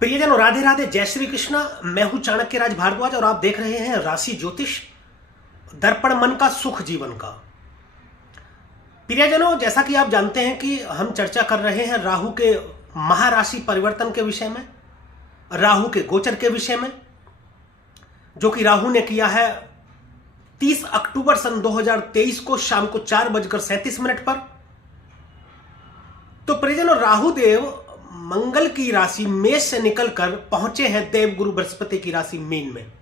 प्रियजनों, राधे राधे, जय श्री कृष्णा। मैं हूं चाणक्य राज भारद्वाज और आप देख रहे हैं राशि ज्योतिष, दर्पण मन का, सुख जीवन का। प्रियजनों, जैसा कि आप जानते हैं कि हम चर्चा कर रहे हैं राहु के महाराशि परिवर्तन के विषय में, राहु के गोचर के विषय में, जो कि राहु ने किया है 30 अक्टूबर सन 2023 को शाम को 4:37 पर। तो प्रियजनों, राहु देव मंगल की राशि मेष से निकलकर पहुंचे हैं देवगुरु बृहस्पति की राशि मीन में,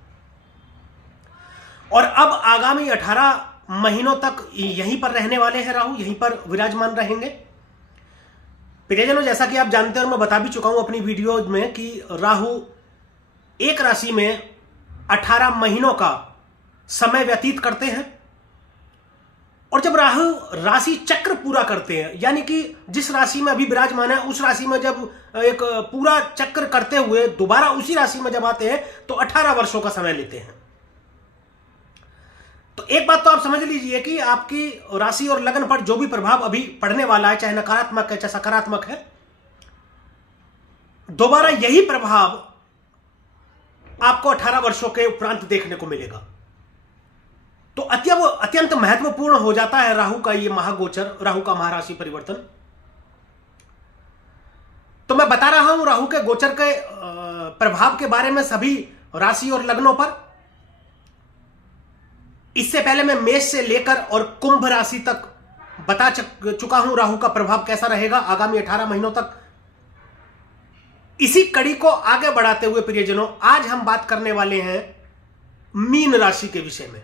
और अब आगामी 18 महीनों तक यहीं पर रहने वाले हैं। राहु यहीं पर विराजमान रहेंगे। प्रियजनों, जैसा कि आप जानते हैं और मैं बता भी चुका हूं अपनी वीडियो में कि राहु एक राशि में 18 महीनों का समय व्यतीत करते हैं, और जब राहु राशि चक्र पूरा करते हैं, यानी कि जिस राशि में अभी विराजमान है उस राशि में जब एक पूरा चक्र करते हुए दोबारा उसी राशि में जब आते हैं तो 18 वर्षों का समय लेते हैं। तो एक बात तो आप समझ लीजिए कि आपकी राशि और लगन पर जो भी प्रभाव अभी पड़ने वाला है, चाहे नकारात्मक है चाहे सकारात्मक है, दोबारा यही प्रभाव आपको 18 वर्षों के उपरांत देखने को मिलेगा। तो अत्यंत महत्वपूर्ण हो जाता है राहु का ये महागोचर, राहु का महाराशि परिवर्तन। तो मैं बता रहा हूं राहु के गोचर के प्रभाव के बारे में सभी राशि और लग्नों पर। इससे पहले मैं मेष से लेकर और कुंभ राशि तक बता चुका हूं राहु का प्रभाव कैसा रहेगा आगामी 18 महीनों तक। इसी कड़ी को आगे बढ़ाते हुए प्रियजनों, आज हम बात करने वाले हैं मीन राशि के विषय में।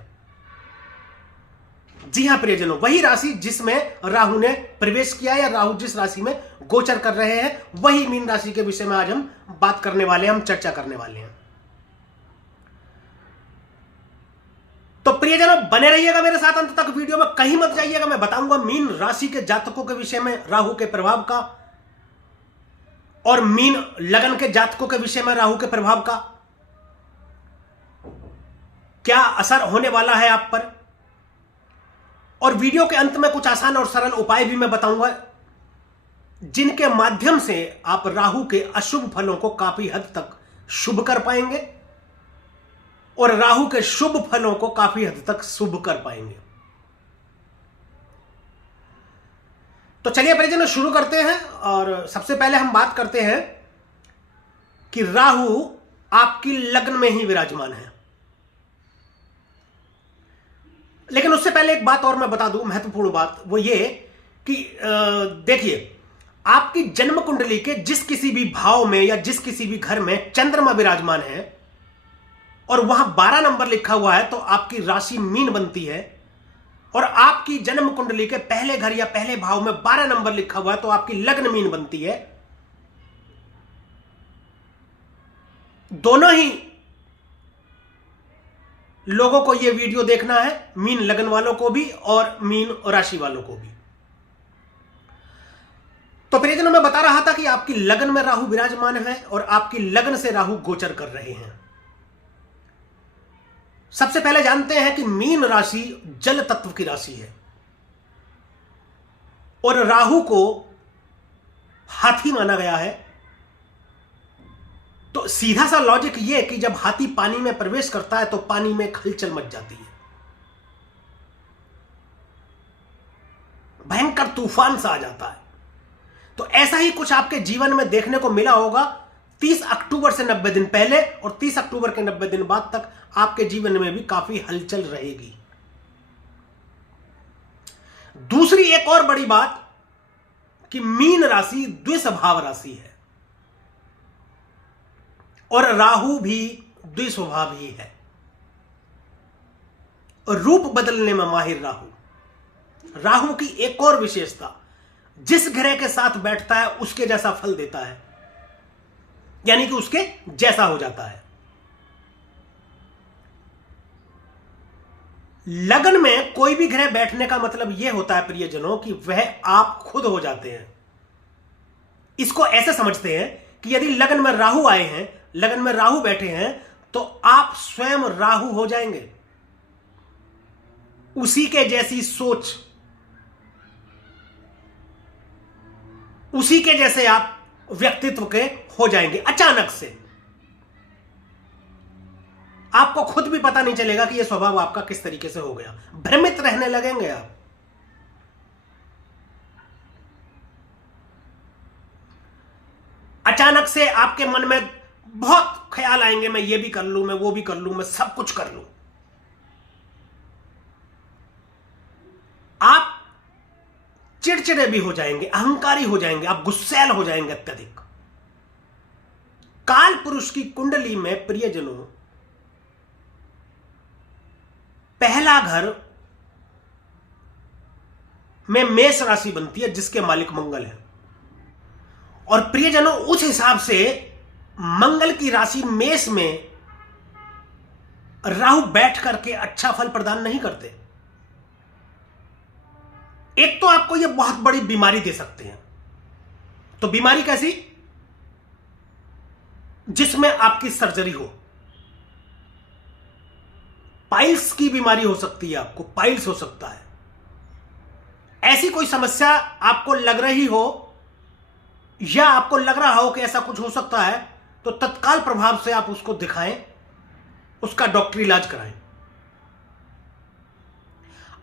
जी हां प्रियजनों, वही राशि जिसमें राहु ने प्रवेश किया, या राहु जिस राशि में गोचर कर रहे हैं, वही मीन राशि के विषय में आज हम बात करने वाले हैं, हम चर्चा करने वाले हैं। तो प्रियजनों, बने रहिएगा मेरे साथ अंत तक वीडियो में, कहीं मत जाइएगा। मैं बताऊंगा मीन राशि के जातकों के विषय में राहु के प्रभाव का, और मीन लगन के जातकों के विषय में राहु के प्रभाव का क्या असर होने वाला है आप पर। और वीडियो के अंत में कुछ आसान और सरल उपाय भी मैं बताऊंगा, जिनके माध्यम से आप राहु के अशुभ फलों को काफी हद तक शुभ कर पाएंगे और राहु के शुभ फलों को काफी हद तक शुभ कर पाएंगे। तो चलिए परिजनों, शुरू करते हैं। और सबसे पहले हम बात करते हैं कि राहु आपकी लग्न में ही विराजमान है। लेकिन उससे पहले एक बात और मैं बता दूं, महत्वपूर्ण बात, वो ये कि देखिए, आपकी जन्म कुंडली के जिस किसी भी भाव में या जिस किसी भी घर में चंद्रमा विराजमान है और वहां 12 नंबर लिखा हुआ है, तो आपकी राशि मीन बनती है। और आपकी जन्म कुंडली के पहले घर या पहले भाव में 12 नंबर लिखा हुआ है, तो आपकी लग्न मीन बनती है। दोनों ही लोगों को यह वीडियो देखना है, मीन लगन वालों को भी और मीन राशि वालों को भी। तो प्रियजनों, मैं बता रहा था कि आपकी लगन में राहु विराजमान है और आपकी लगन से राहु गोचर कर रहे हैं। सबसे पहले जानते हैं कि मीन राशि जल तत्व की राशि है और राहु को हाथी माना गया है। तो सीधा सा लॉजिक यह कि जब हाथी पानी में प्रवेश करता है तो पानी में हलचल मच जाती है, भयंकर तूफान सा आ जाता है। तो ऐसा ही कुछ आपके जीवन में देखने को मिला होगा 30 अक्टूबर से 90 दिन पहले, और 30 अक्टूबर के 90 दिन बाद तक आपके जीवन में भी काफी हलचल रहेगी। दूसरी एक और बड़ी बात कि मीन राशि द्विस्वभाव राशि है और राहु भी द्विस्वभाव ही है। रूप बदलने में माहिर राहु। राहु की एक और विशेषता, जिस ग्रह के साथ बैठता है उसके जैसा फल देता है, यानी कि उसके जैसा हो जाता है। लगन में कोई भी ग्रह बैठने का मतलब यह होता है प्रियजनों कि वह आप खुद हो जाते हैं। इसको ऐसे समझते हैं कि यदि लगन में राहु आए हैं, लगन में राहु बैठे हैं, तो आप स्वयं राहु हो जाएंगे। उसी के जैसी सोच, उसी के जैसे आप व्यक्तित्व के हो जाएंगे अचानक से। आपको खुद भी पता नहीं चलेगा कि यह स्वभाव आपका किस तरीके से हो गया। भ्रमित रहने लगेंगे आप। अचानक से आपके मन में बहुत ख्याल आएंगे, मैं ये भी कर लूं, मैं वो भी कर लूं, मैं सब कुछ कर लूं। आप चिड़चिड़े भी हो जाएंगे, अहंकारी हो जाएंगे, आप गुस्सैल हो जाएंगे अत्यधिक। काल पुरुष की कुंडली में प्रियजनों, पहला घर में मेष राशि बनती है जिसके मालिक मंगल है। और प्रियजनों, उस हिसाब से मंगल की राशि मेष में राहु बैठ करके अच्छा फल प्रदान नहीं करते। एक तो आपको यह बहुत बड़ी बीमारी दे सकते हैं। तो बीमारी कैसी? जिसमें आपकी सर्जरी हो। पाइल्स की बीमारी हो सकती है, आपको पाइल्स हो सकता है। ऐसी कोई समस्या आपको लग रही हो या आपको लग रहा हो कि ऐसा कुछ हो सकता है, तो तत्काल प्रभाव से आप उसको दिखाएं, उसका डॉक्टरी इलाज कराएं।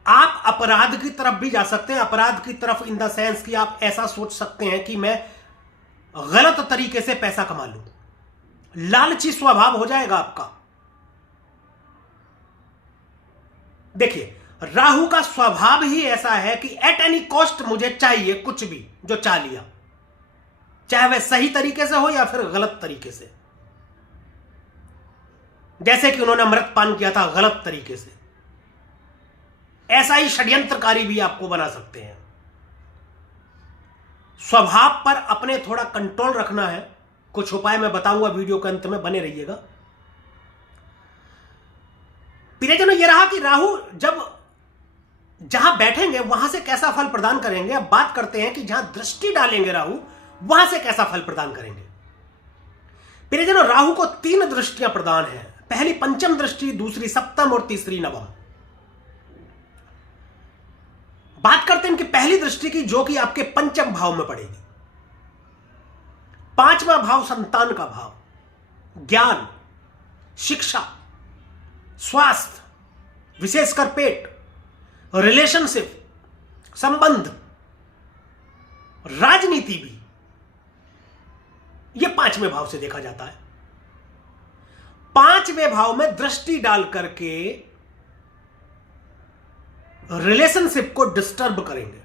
आप अपराध की तरफ भी जा सकते हैं। अपराध की तरफ इन द सेंस कि आप ऐसा सोच सकते हैं कि मैं गलत तरीके से पैसा कमा लूं। लालची स्वभाव हो जाएगा आपका। देखिए, राहु का स्वभाव ही ऐसा है कि एट एनी कॉस्ट मुझे चाहिए कुछ भी, जो चाह लिया, चाहे वह सही तरीके से हो या फिर गलत तरीके से। जैसे कि उन्होंने अमृतपान किया था गलत तरीके से, ऐसा ही षड्यंत्रकारी भी आपको बना सकते हैं। स्वभाव पर अपने थोड़ा कंट्रोल रखना है। कुछ उपाय मैं बताऊंगा, वीडियो के अंत में बने रहिएगा। प्रियजनों, यह रहा कि राहु जब जहां बैठेंगे वहां से कैसा फल प्रदान करेंगे। अब बात करते हैं कि जहां दृष्टि डालेंगे राहु, वहां से कैसा फल प्रदान करेंगे। प्रियजनों, राहु को 3 दृष्टियां प्रदान है। पहली पंचम दृष्टि, दूसरी सप्तम और तीसरी नवम। बात करते हैं कि पहली दृष्टि की, जो कि आपके पंचम भाव में पड़ेगी। 5वां भाव संतान का भाव, ज्ञान, शिक्षा, स्वास्थ्य, विशेषकर पेट, रिलेशनशिप, संबंध, राजनीति भी, यह 5वें भाव से देखा जाता है। 5वें भाव में दृष्टि डाल करके रिलेशनशिप को डिस्टर्ब करेंगे।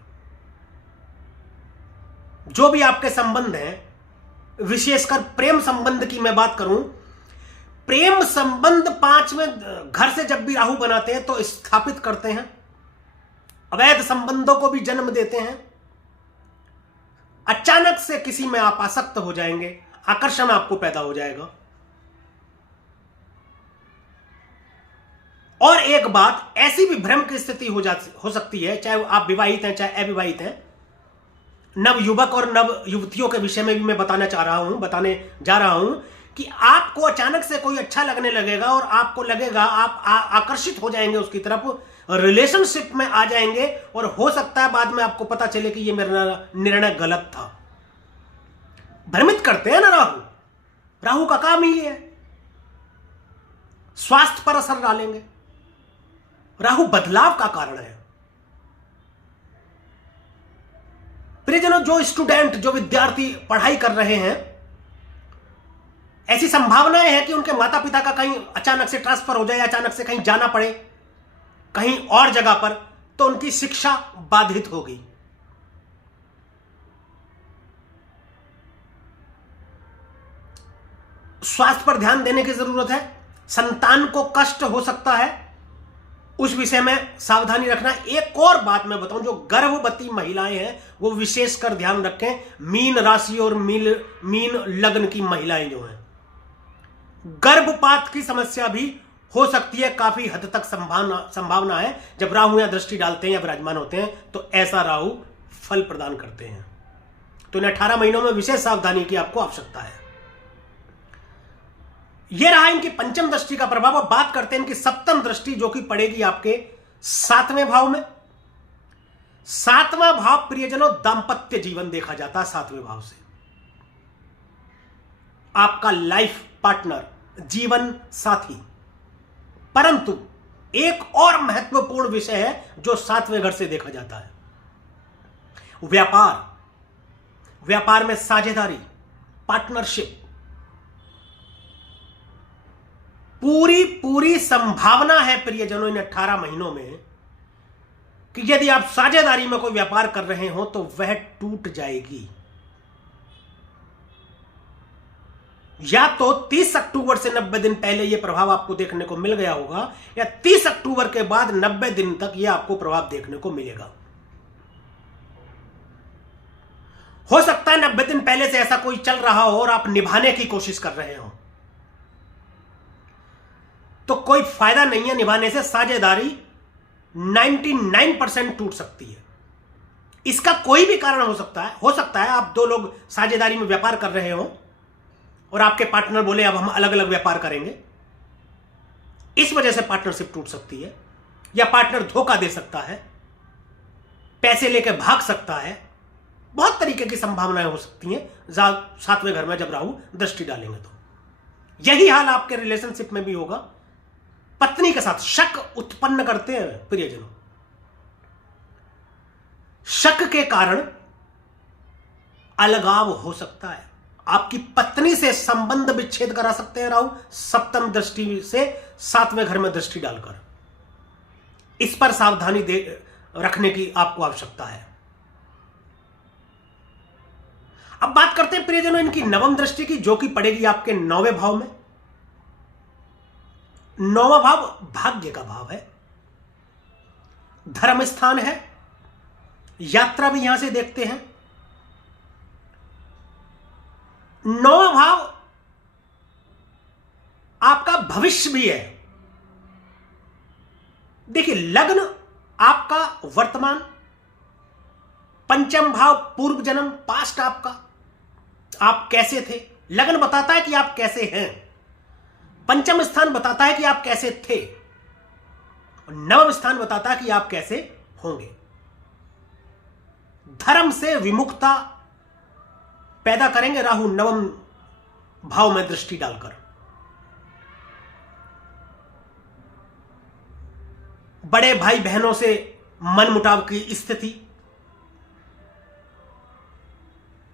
जो भी आपके संबंध हैं, विशेषकर प्रेम संबंध की मैं बात करूं, प्रेम संबंध 5वें घर से जब भी राहु बनाते हैं तो स्थापित करते हैं, अवैध संबंधों को भी जन्म देते हैं। अचानक से किसी में आप आसक्त हो जाएंगे, आकर्षण आपको पैदा हो जाएगा। और एक बात, ऐसी भी भ्रम की स्थिति हो सकती है, चाहे आप विवाहित हैं चाहे अविवाहित हैं। नव युवक और नव युवतियों के विषय में भी मैं बताने जा रहा हूं कि आपको अचानक से कोई अच्छा लगने लगेगा और आपको लगेगा, आप आकर्षित हो जाएंगे उसकी तरफ, रिलेशनशिप में आ जाएंगे और हो सकता है बाद में आपको पता चले कि यह मेरा निर्णय गलत था। भ्रमित करते हैं ना राहु। राहु का काम ही है, स्वास्थ्य पर असर डालेंगे। राहु बदलाव का कारण है। प्रियजनों, जो स्टूडेंट, जो विद्यार्थी पढ़ाई कर रहे हैं, ऐसी संभावनाएं हैं कि उनके माता पिता का कहीं अचानक से ट्रांसफर हो जाए, अचानक से कहीं जाना पड़े कहीं और जगह पर, तो उनकी शिक्षा बाधित होगी। स्वास्थ्य पर ध्यान देने की जरूरत है। संतान को कष्ट हो सकता है, उस विषय में सावधानी रखना। एक और बात मैं बताऊं, जो गर्भवती महिलाएं हैं वो विशेषकर ध्यान रखें। मीन राशि और मीन लग्न की महिलाएं जो हैं, गर्भपात की समस्या भी हो सकती है। काफी हद तक संभावना है। जब राहु या दृष्टि डालते हैं या विराजमान होते हैं तो ऐसा राहु फल प्रदान करते हैं। तो इन 18 महीनों में विशेष सावधानी की आपको आवश्यकता है। यह रहा इनकी पंचम दृष्टि का प्रभाव। अब बात करते हैं इनकी सप्तम दृष्टि, जो कि पड़ेगी आपके 7वें भाव में। 7वां भाव प्रियजनों, दांपत्य जीवन देखा जाता है 7वें भाव से। आपका लाइफ पार्टनर, जीवन साथी। परंतु एक और महत्वपूर्ण विषय है जो 7वें घर से देखा जाता है, व्यापार। व्यापार में साझेदारी, पार्टनरशिप। पूरी संभावना है प्रियजनों इन 18 महीनों में कि यदि आप साझेदारी में कोई व्यापार कर रहे हो तो वह टूट जाएगी। या तो 30 अक्टूबर से 90 दिन पहले यह प्रभाव आपको देखने को मिल गया होगा, या 30 अक्टूबर के बाद 90 दिन तक यह आपको प्रभाव देखने को मिलेगा। हो सकता है 90 दिन पहले से ऐसा कोई चल रहा हो और आप निभाने की कोशिश कर रहे हो, तो कोई फायदा नहीं है निभाने से। साझेदारी 99% टूट सकती है। इसका कोई भी कारण हो सकता है आप 2 लोग साझेदारी में व्यापार कर रहे हो और आपके पार्टनर बोले अब हम अलग अलग व्यापार करेंगे, इस वजह से पार्टनरशिप टूट सकती है। या पार्टनर धोखा दे सकता है, पैसे लेकर भाग सकता है। बहुत तरीके की संभावनाएं हो सकती हैं 7वें घर में जब राहु दृष्टि डालेंगे तो। यही हाल आपके रिलेशनशिप में भी होगा। पत्नी के साथ शक उत्पन्न करते हैं प्रियजनों। शक के कारण अलगाव हो सकता है। आपकी पत्नी से संबंध विच्छेद करा सकते हैं राहु 7वीं दृष्टि से 7वें घर में दृष्टि डालकर। इस पर सावधानी रखने की आपको आवश्यकता है। अब बात करते हैं प्रियजनों इनकी 9वीं दृष्टि की, जो कि पड़ेगी आपके 9वें भाव में। 9वां भाव भाग्य का भाव है, धर्म स्थान है, यात्रा भी यहां से देखते हैं। 9वां भाव आपका भविष्य भी है। देखिए, लग्न आपका वर्तमान, पंचम भाव पूर्व जन्म, पास्ट आपका, आप कैसे थे। लग्न बताता है कि आप कैसे हैं, पंचम स्थान बताता है कि आप कैसे थे, और 9वां स्थान बताता है कि आप कैसे होंगे। धर्म से विमुखता पैदा करेंगे राहु 9वें भाव में दृष्टि डालकर। बड़े भाई बहनों से मनमुटाव की स्थिति,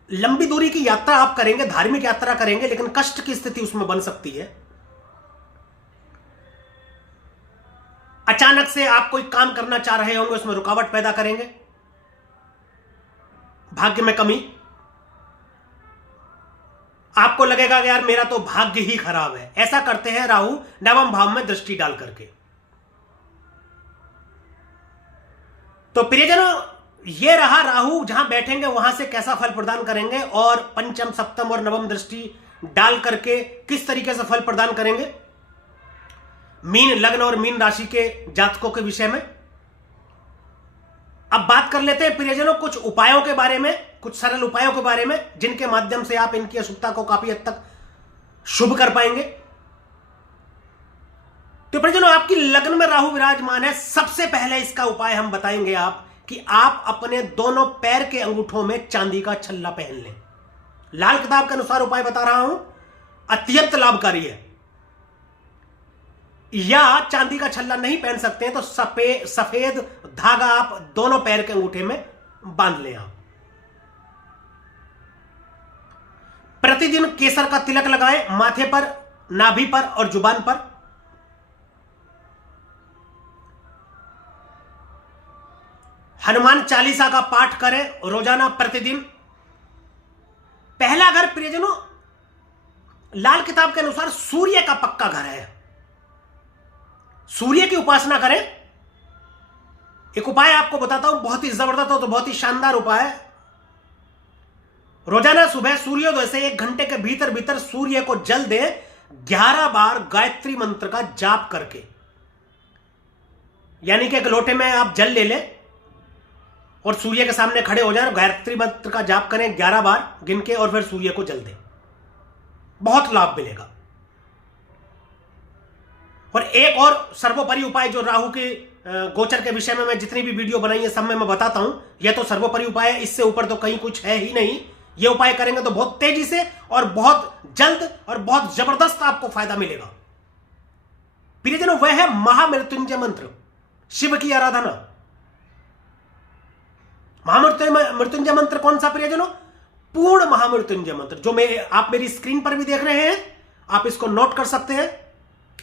लंबी दूरी की यात्रा आप करेंगे, धार्मिक यात्रा करेंगे, लेकिन कष्ट की स्थिति उसमें बन सकती है। अचानक से आप कोई काम करना चाह रहे होंगे, उसमें रुकावट पैदा करेंगे, भाग्य में कमी। आपको लगेगा कि यार मेरा तो भाग्य ही खराब है। ऐसा करते हैं राहु 9वें भाव में दृष्टि डाल करके। तो प्रियजनों, ये रहा राहु जहां बैठेंगे वहां से कैसा फल प्रदान करेंगे, और पंचम, सप्तम और 9वें दृष्टि डाल करके किस तरीके से फल प्रदान करेंगे मीन लग्न और मीन राशि के जातकों के विषय में। अब बात कर लेते हैं प्रियजनों कुछ उपायों के बारे में, कुछ सरल उपायों के बारे में, जिनके माध्यम से आप इनकी अशुभता को काफी हद तक शुभ कर पाएंगे। तो प्रियजनों, आपकी लग्न में राहु विराजमान है। सबसे पहले इसका उपाय हम बताएंगे आप कि आप अपने दोनों पैर के अंगूठों में चांदी का छल्ला पहन लें। लाल किताब के अनुसार उपाय बता रहा हूं, अत्यंत लाभकारी है। या चांदी का छल्ला नहीं पहन सकते हैं तो सफेद धागा आप दोनों पैर के अंगूठे में बांध लें। आप प्रतिदिन केसर का तिलक लगाएं माथे पर, नाभि पर और जुबान पर। हनुमान चालीसा का पाठ करें रोजाना प्रतिदिन। पहला घर प्रियजनों लाल किताब के अनुसार सूर्य का पक्का घर है, सूर्य की उपासना करें। एक उपाय आपको बताता हूं, बहुत ही जबरदस्त हो तो बहुत ही शानदार उपाय है। रोजाना सुबह सूर्योदय से 1 घंटे के भीतर भीतर सूर्य को जल दें 11 बार गायत्री मंत्र का जाप करके। यानी कि एक लोटे में आप जल ले लें और सूर्य के सामने खड़े हो जाएं, गायत्री मंत्र का जाप करें 11 बार गिन के, और फिर सूर्य को जल दें। बहुत लाभ मिलेगा। और एक और सर्वोपरि उपाय जो राहु के गोचर के विषय में मैं जितनी भी वीडियो बनाई है सब में मैं बताता हूं, यह तो सर्वोपरि उपाय है, इससे ऊपर तो कहीं कुछ है ही नहीं। ये उपाय करेंगे तो बहुत तेजी से और बहुत जल्द और बहुत जबरदस्त आपको फायदा मिलेगा। प्रियजनों, वह है महामृत्युंजय मंत्र, शिव की आराधना। महामृत्युंजय मंत्र कौन सा प्रियजनों? पूर्ण महामृत्युंजय मंत्र, जो आप मेरी स्क्रीन पर भी देख रहे हैं। आप इसको नोट कर सकते हैं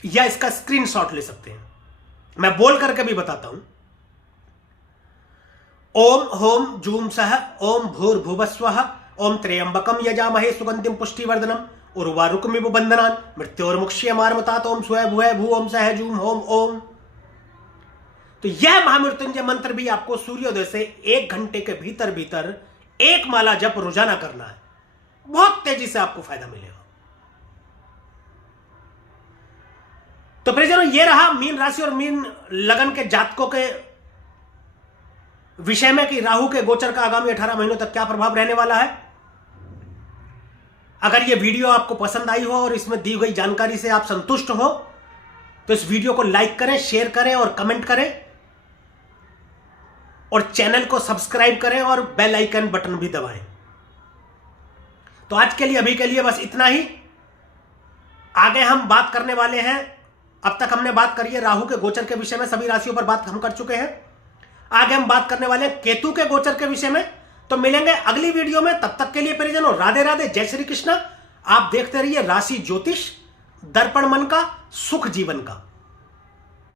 या इसका स्क्रीनशॉट ले सकते हैं। मैं बोल करके भी बताता हूं। ओम होम जूम सह ओम भूर्भुवस्वः ओम त्र्यंबकम यजामहे सुगंधिम पुष्टिवर्धनम उर्वारुकमिव बंधनान मृत्योर्मुक्ष्यमार्मतात ओम स्वय भुवै भू ओम सह जूम होम ओम। तो यह महामृत्युंजय मंत्र भी आपको सूर्योदय से 1 घंटे के भीतर भीतर 1 माला जप रोजाना करना है। बहुत तेजी से आपको फायदा मिलेगा। तो प्रियजनों, यह रहा मीन राशि और मीन लगन के जातकों के विषय में कि राहु के गोचर का आगामी 18 महीनों तक क्या प्रभाव रहने वाला है। अगर यह वीडियो आपको पसंद आई हो और इसमें दी गई जानकारी से आप संतुष्ट हो तो इस वीडियो को लाइक करें, शेयर करें और कमेंट करें और चैनल को सब्सक्राइब करें और बेल आइकन बटन भी दबाएं। तो आज के लिए, अभी के लिए बस इतना ही। आगे हम बात करने वाले हैं, अब तक हमने बात करी है राहु के गोचर के विषय में, सभी राशियों पर बात हम कर चुके हैं। आगे हम बात करने वाले हैं केतु के गोचर के विषय में। तो मिलेंगे अगली वीडियो में। तब तक के लिए परिजनों, राधे राधे, जय श्री कृष्ण। आप देखते रहिए राशि ज्योतिष, दर्पण मन का, सुख जीवन का।